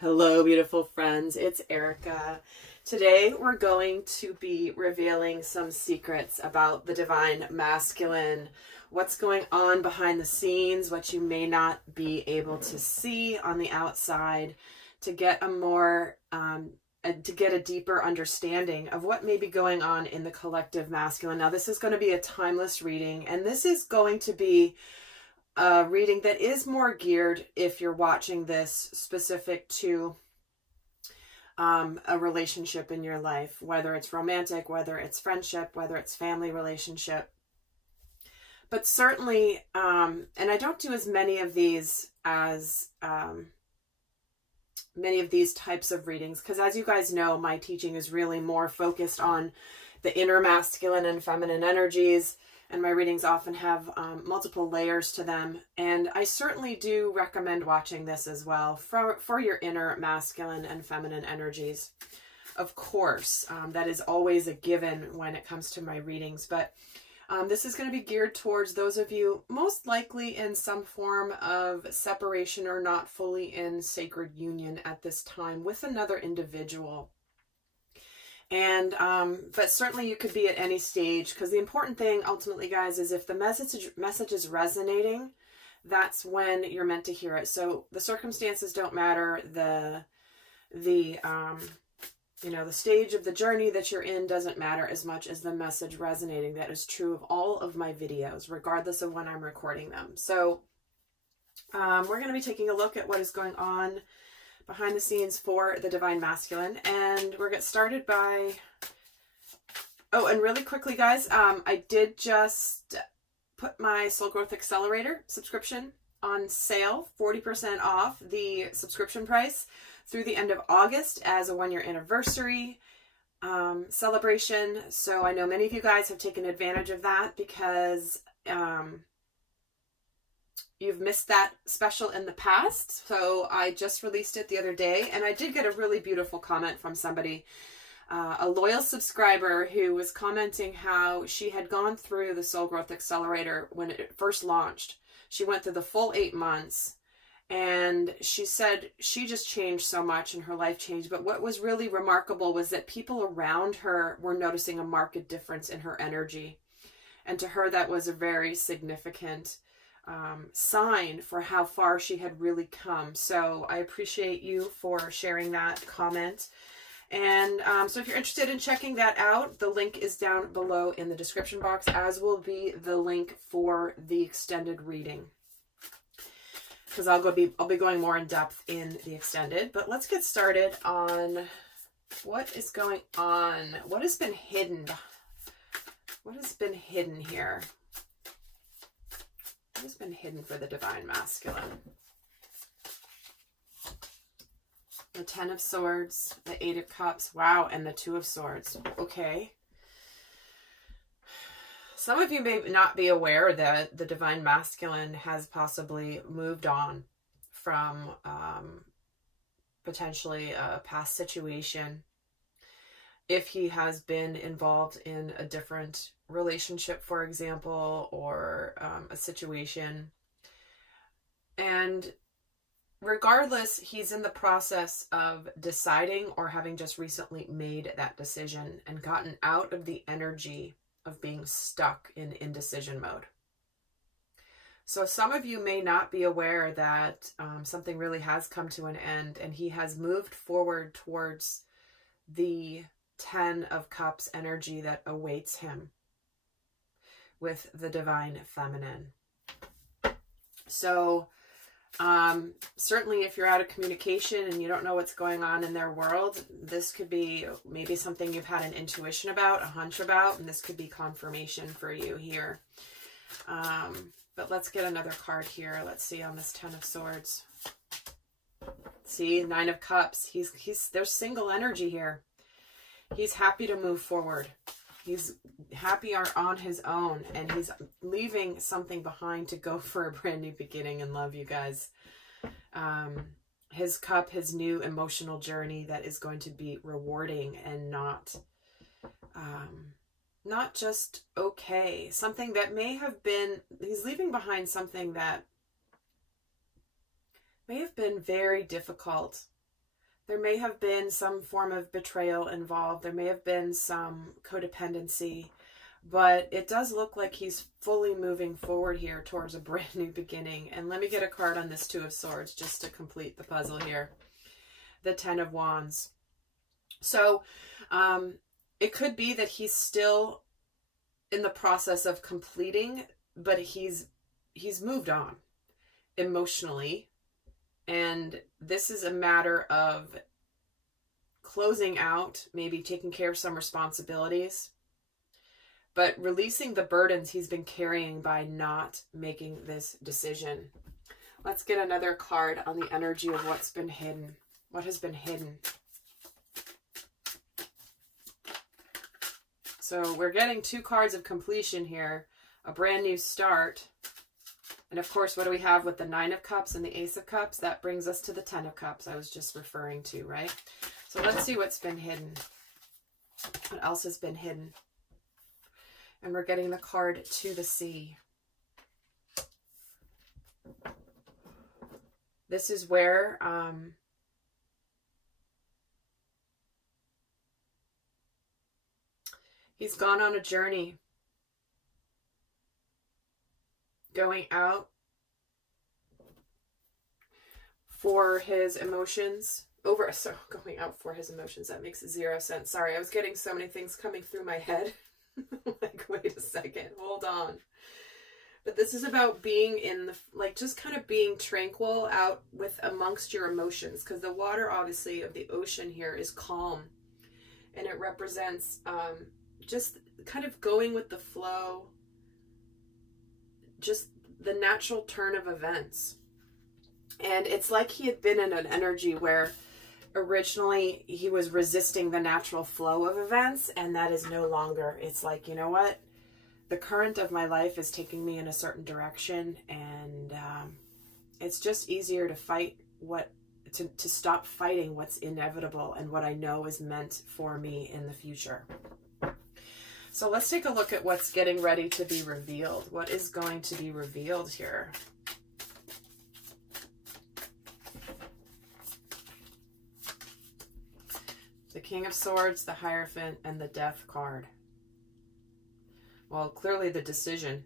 Hello, beautiful friends. It's Erika. Today, we're going to be revealing some secrets about the divine masculine, what's going on behind the scenes, what you may not be able to see on the outside, to get a deeper understanding of what may be going on in the collective masculine. Now, this is going to be a timeless reading, and this is going to be a reading that is more geared, if you're watching this, specific to a relationship in your life, whether it's romantic, whether it's friendship, whether it's family relationship. But certainly, and I don't do as many of these as many of these types of readings, because as you guys know, my teaching is really more focused on the inner masculine and feminine energies. And my readings often have multiple layers to them. And I certainly do recommend watching this as well for your inner masculine and feminine energies. Of course, that is always a given when it comes to my readings. But this is going to be geared towards those of you most likely in some form of separation or not fully in sacred union at this time with another individual. And, but certainly you could be at any stage, because the important thing ultimately, guys, is if the message is resonating, that's when you're meant to hear it. So the circumstances don't matter. You know, the stage of the journey that you're in doesn't matter as much as the message resonating. That is true of all of my videos, regardless of when I'm recording them. So, we're going to be taking a look at what is going on behind the scenes for the divine masculine, and we'll get started by, oh, and really quickly, guys, I did just put my Soul Growth Accelerator subscription on sale, 40% off the subscription price through the end of August as a one-year anniversary celebration. So I know many of you guys have taken advantage of that because you've missed that special in the past. So I just released it the other day, and I did get a really beautiful comment from somebody, a loyal subscriber, who was commenting how she had gone through the Soul Growth Accelerator when it first launched. She went through the full 8 months, and she said she just changed so much and her life changed. But what was really remarkable was that people around her were noticing a marked difference in her energy. And to her, that was a very significant sign for how far she had really come. So I appreciate you for sharing that comment. And so if you're interested in checking that out, the link is down below in the description box, as will be the link for the extended reading, because I'll be going more in depth in the extended. But let's get started on what is going on. What has been hidden? What has been hidden here? What has been hidden for the divine masculine? The 10 of Swords, the 8 of Cups, wow, and the 2 of Swords. Okay. Some of you may not be aware that the divine masculine has possibly moved on from potentially a past situation. If he has been involved in a different relationship, for example, or a situation. And regardless, he's in the process of deciding or having just recently made that decision and gotten out of the energy of being stuck in indecision mode. So some of you may not be aware that something really has come to an end, and he has moved forward towards the 10 of Cups energy that awaits him with the divine feminine. So certainly if you're out of communication and you don't know what's going on in their world, this could be maybe something you've had an intuition about, a hunch about, and this could be confirmation for you here. But let's get another card here. Let's see on this 10 of Swords. See, 9 of Cups. There's single energy here. He's happy to move forward. He's happy on his own, and he's leaving something behind to go for a brand new beginning in love, you guys. His cup, his new emotional journey that is going to be rewarding and not just okay. Something that may have been, he's leaving behind something that may have been very difficult There may have been some form of betrayal involved. There may have been some codependency, but it does look like he's fully moving forward here towards a brand new beginning. And let me get a card on this Two of Swords just to complete the puzzle here. The Ten of Wands. So it could be that he's still in the process of completing, but he's moved on emotionally. And this is a matter of closing out, maybe taking care of some responsibilities, but releasing the burdens he's been carrying by not making this decision. Let's get another card on the energy of what's been hidden. What has been hidden? So we're getting 2 cards of completion here, a brand new start. And of course, what do we have with the Nine of Cups and the Ace of Cups? That brings us to the Ten of Cups I was just referring to, right? So let's see what's been hidden. What else has been hidden? And we're getting the card to the Sea. This is where he's gone on a journey, going out for his emotions. Going out for his emotions, that makes 0 sense. Sorry, I was getting so many things coming through my head. Like, wait a second, hold on. But this is about being in the, like, just kind of being tranquil out with amongst your emotions, because the water, obviously, of the ocean here is calm, and it represents just kind of going with the flow, just the natural turn of events. And it's like he had been in an energy where originally he was resisting the natural flow of events, and that is no longer. It's like, you know what? The current of my life is taking me in a certain direction, and it's just easier to fight to stop fighting what's inevitable and what I know is meant for me in the future. So let's take a look at what's getting ready to be revealed. What is going to be revealed here? The King of Swords, the Hierophant, and the Death card. Well, clearly the decision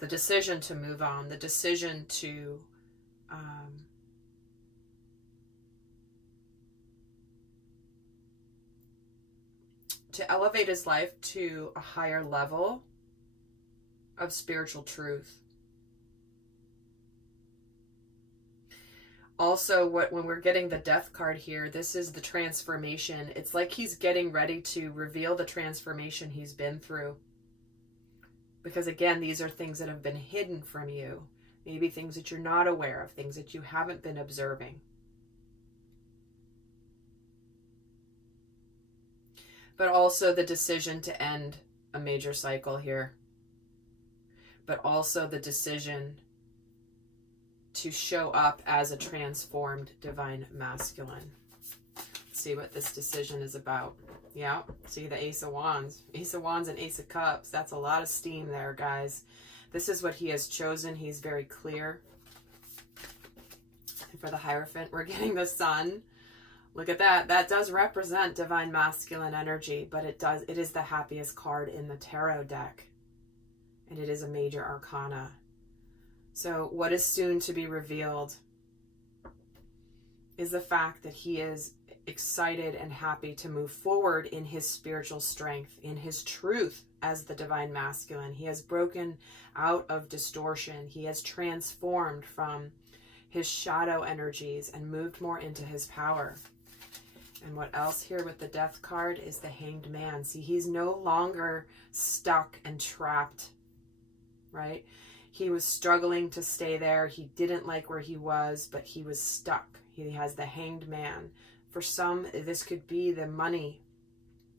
to move on, the decision to elevate his life to a higher level of spiritual truth. Also, when we're getting the Death card here, this is the transformation. It's like he's getting ready to reveal the transformation he's been through. Because again, these are things that have been hidden from you. Maybe things that you're not aware of, things that you haven't been observing. But also the decision to end a major cycle here. But also the decision to show up as a transformed divine masculine. Let's see what this decision is about. Yeah, see the Ace of Wands. Ace of Wands and Ace of Cups. That's a lot of steam there, guys. This is what he has chosen. He's very clear. And for the Hierophant, we're getting the Sun. Look at that. That does represent divine masculine energy, but it is the happiest card in the tarot deck. And it is a major arcana. So what is soon to be revealed is the fact that he is excited and happy to move forward in his spiritual strength, in his truth as the divine masculine. He has broken out of distortion. He has transformed from his shadow energies and moved more into his power. And what else here with the Death card is the Hanged Man. See, he's no longer stuck and trapped, right? He was struggling to stay there. He didn't like where he was, but he was stuck. He has the Hanged Man. For some, this could be the money.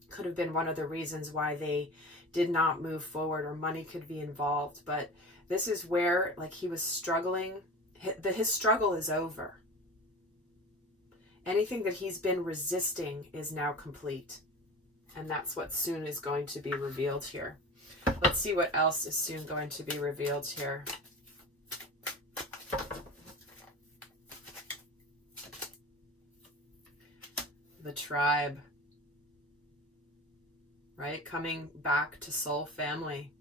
Could have been one of the reasons why they did not move forward, or money could be involved. But this is where, like, he was struggling. His struggle is over. Anything that he's been resisting is now complete. And that's what soon is going to be revealed here. Let's see what else is soon going to be revealed here. The tribe, right? Coming back to soul family.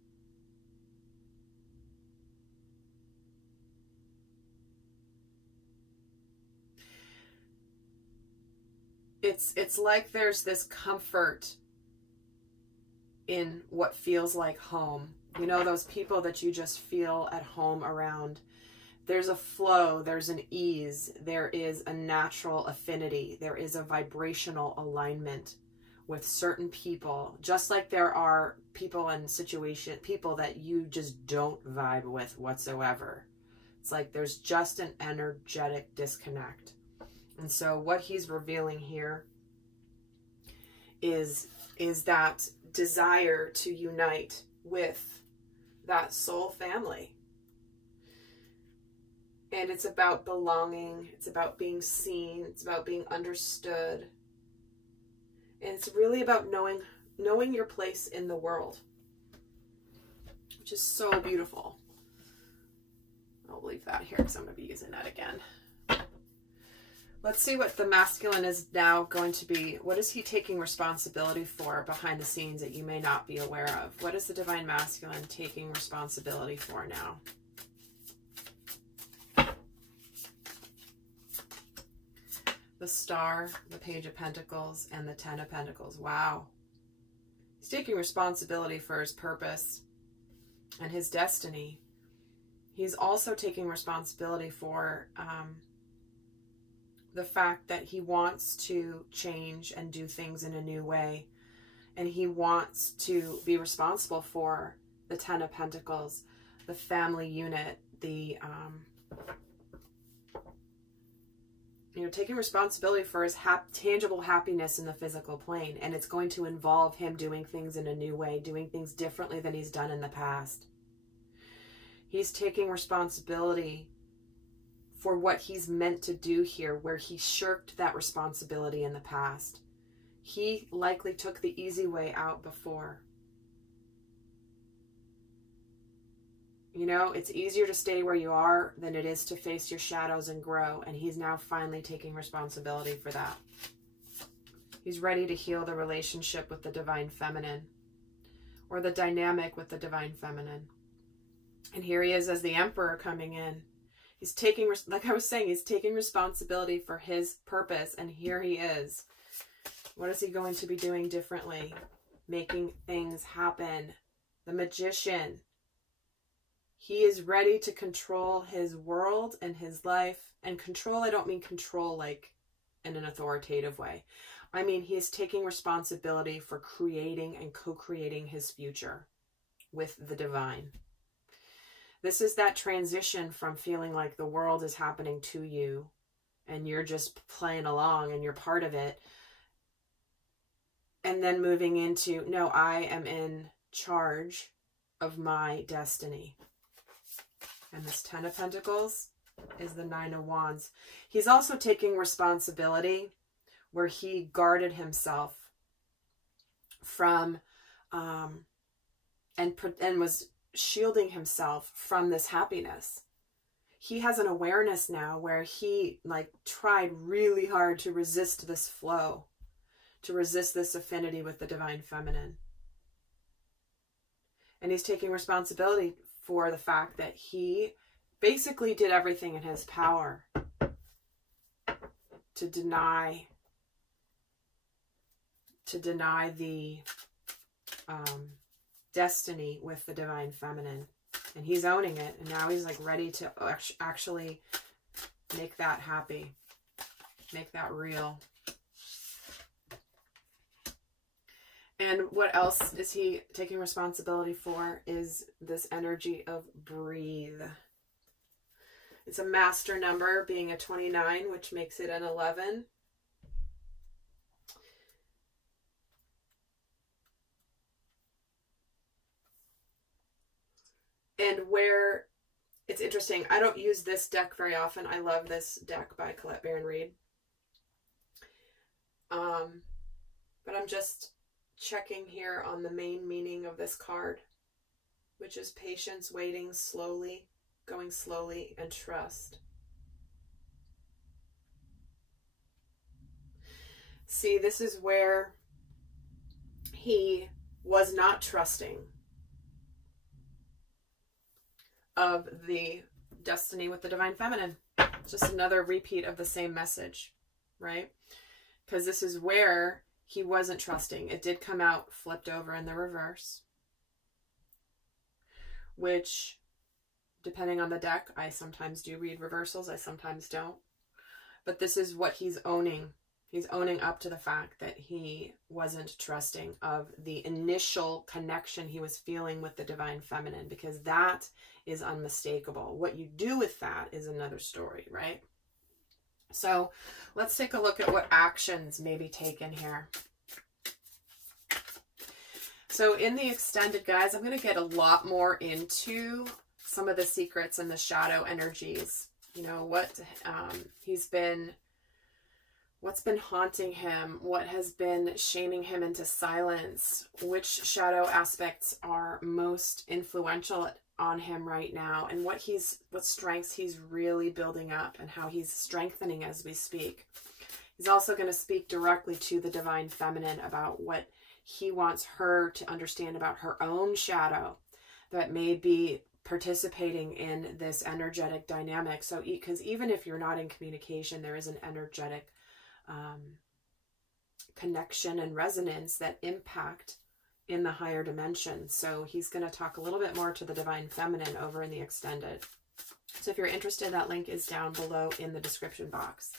It's like there's this comfort in what feels like home. You know, those people that you just feel at home around. There's a flow, there's an ease, there is a natural affinity, there is a vibrational alignment with certain people, just like there are people and people that you just don't vibe with whatsoever. It's like there's just an energetic disconnect. And so what he's revealing here is that desire to unite with that soul family. And it's about belonging, it's about being seen, it's about being understood. And it's really about knowing your place in the world, which is so beautiful. I'll leave that here because I'm going to be using that again. Let's see what the masculine is now going to be. What is he taking responsibility for behind the scenes that you may not be aware of? What is the divine masculine taking responsibility for now? The Star, the Page of Pentacles, and the Ten of Pentacles. Wow. He's taking responsibility for his purpose and his destiny. He's also taking responsibility for the fact that he wants to change and do things in a new way. And he wants to be responsible for the Ten of Pentacles, the family unit, the taking responsibility for his tangible happiness in the physical plane. And it's going to involve him doing things in a new way, doing things differently than he's done in the past. He's taking responsibility for what he's meant to do here, where he shirked that responsibility in the past. He likely took the easy way out before. You know, it's easier to stay where you are than it is to face your shadows and grow. And he's now finally taking responsibility for that. He's ready to heal the relationship with the divine feminine, or the dynamic with the divine feminine. And here he is as the Emperor coming in. He's taking, like I was saying, he's taking responsibility for his purpose. And here he is. What is he going to be doing differently? Making things happen. The Magician. He is ready to control his world and his life. And control, I don't mean control like in an authoritative way. I mean, he is taking responsibility for creating and co-creating his future with the divine. This is that transition from feeling like the world is happening to you and you're just playing along and you're part of it. And then moving into, no, I am in charge of my destiny. And this Ten of Pentacles is the Nine of Wands. He's also taking responsibility where he guarded himself from, and was shielding himself from this happiness. He has an awareness now where he tried really hard to resist this flow, to resist this affinity with the divine feminine. And he's taking responsibility for the fact that he basically did everything in his power to deny the destiny with the divine feminine. And he's owning it. And now he's ready to actually make that happy. Make that real. And what else is he taking responsibility for is this energy of breathe. It's a master number, being a 29, which makes it an 11. And where it's interesting, I don't use this deck very often. I love this deck by Colette Baron-Reid. But I'm just checking here on the main meaning of this card, which is patience, waiting, slowly, going slowly, and trust. See, this is where he was not trusting of the destiny with the divine feminine. Just another repeat of the same message, right? Because this is where he wasn't trusting. It did come out flipped over in the reverse, which, depending on the deck, I sometimes do read reversals, I sometimes don't. But this is what he's owning. He's owning up to the fact that he wasn't trusting of the initial connection he was feeling with the divine feminine, because that is unmistakable. What you do with that is another story, right? So let's take a look at what actions may be taken here. So in the extended, guys, I'm going to get a lot more into some of the secrets and the shadow energies. You know, what what's been haunting him, what has been shaming him into silence, which shadow aspects are most influential on him right now, and what strengths he's really building up and how he's strengthening as we speak. He's also going to speak directly to the divine feminine about what he wants her to understand about her own shadow that may be participating in this energetic dynamic. So, because even if you're not in communication, there is an energetic connection and resonance that impact in the higher dimension. So he's going to talk a little bit more to the divine feminine over in the extended. So if you're interested, that link is down below in the description box.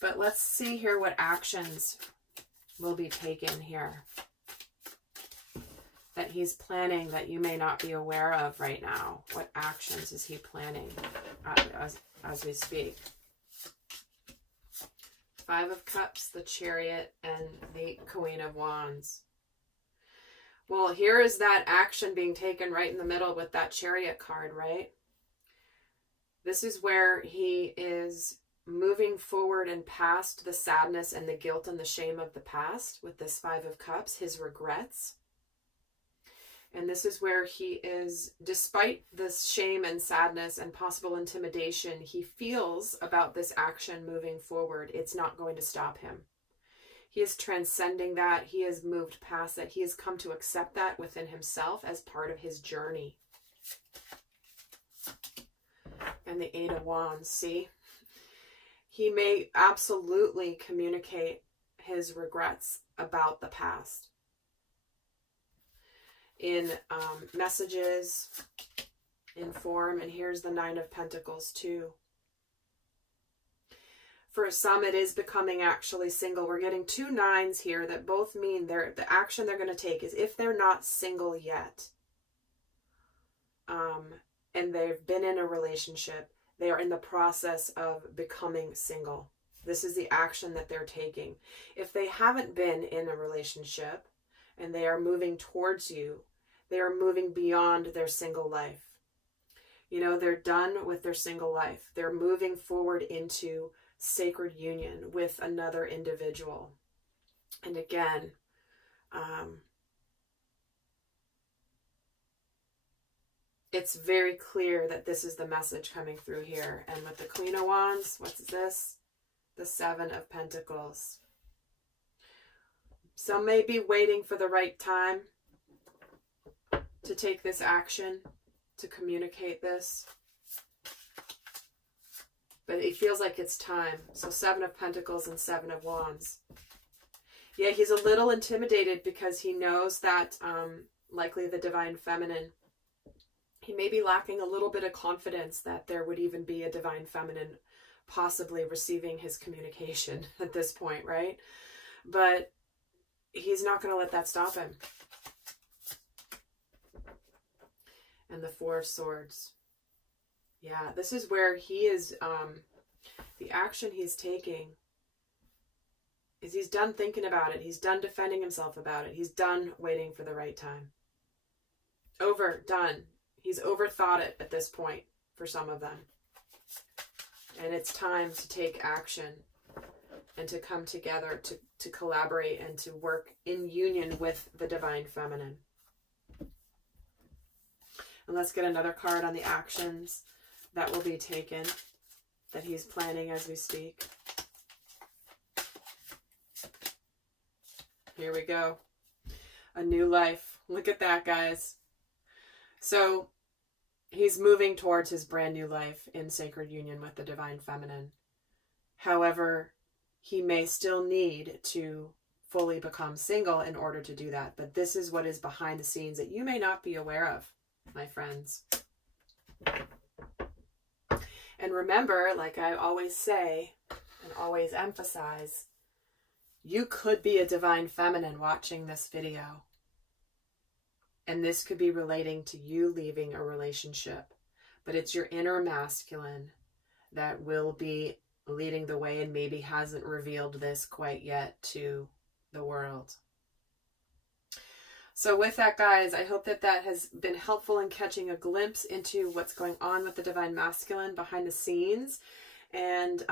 But let's see here what actions will be taken here that he's planning that you may not be aware of right now. What actions is he planning as we speak? Five of Cups, the Chariot, and the Queen of Wands. Well, here is that action being taken right in the middle with that Chariot card, right? This is where he is moving forward and past the sadness and the guilt and the shame of the past with this Five of Cups, his regrets. And this is where he is, despite this shame and sadness and possible intimidation he feels about this action moving forward, it's not going to stop him. He is transcending that. He has moved past that. He has come to accept that within himself as part of his journey. And the Eight of Wands, see? He may absolutely communicate his regrets about the past in messages, in form. And here's the Nine of Pentacles too. For some, it is becoming actually single. We're getting two nines here that both mean the action they're going to take is if they're not single yet, and they've been in a relationship, they are in the process of becoming single. This is the action that they're taking. If they haven't been in a relationship and they are moving towards you, they are moving beyond their single life. You know, they're done with their single life. They're moving forward into sacred union with another individual. And again, it's very clear that this is the message coming through here. And with the Queen of Wands, what's this? The Seven of Pentacles. Some may be waiting for the right time to take this action, to communicate this. But it feels like it's time. So Seven of Pentacles and Seven of Wands. Yeah, he's a little intimidated because he knows that likely the divine feminine, he may be lacking a little bit of confidence that there would even be a divine feminine possibly receiving his communication at this point, right? But he's not going to let that stop him. And the Four of Swords. Yeah, this is where he is, the action he's taking is he's done thinking about it. He's done defending himself about it. He's done waiting for the right time. Done. He's overthought it at this point for some of them. And it's time to take action and to come together, to collaborate and to work in union with the divine feminine. And let's get another card on the actions that will be taken, that he's planning as we speak. Here we go. A new life. Look at that, guys. So he's moving towards his brand new life in sacred union with the divine feminine. However, he may still need to fully become single in order to do that. But this is what is behind the scenes that you may not be aware of, my friends. And remember, like I always say and always emphasize, you could be a divine feminine watching this video. And this could be relating to you leaving a relationship. But it's your inner masculine that will be leading the way and maybe hasn't revealed this quite yet to the world. So with that, guys, I hope that that has been helpful in catching a glimpse into what's going on with the divine masculine behind the scenes. And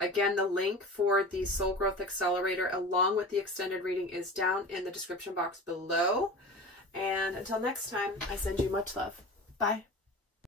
again, the link for the Soul Growth Accelerator along with the extended reading is down in the description box below. And until next time, I send you much love. Bye.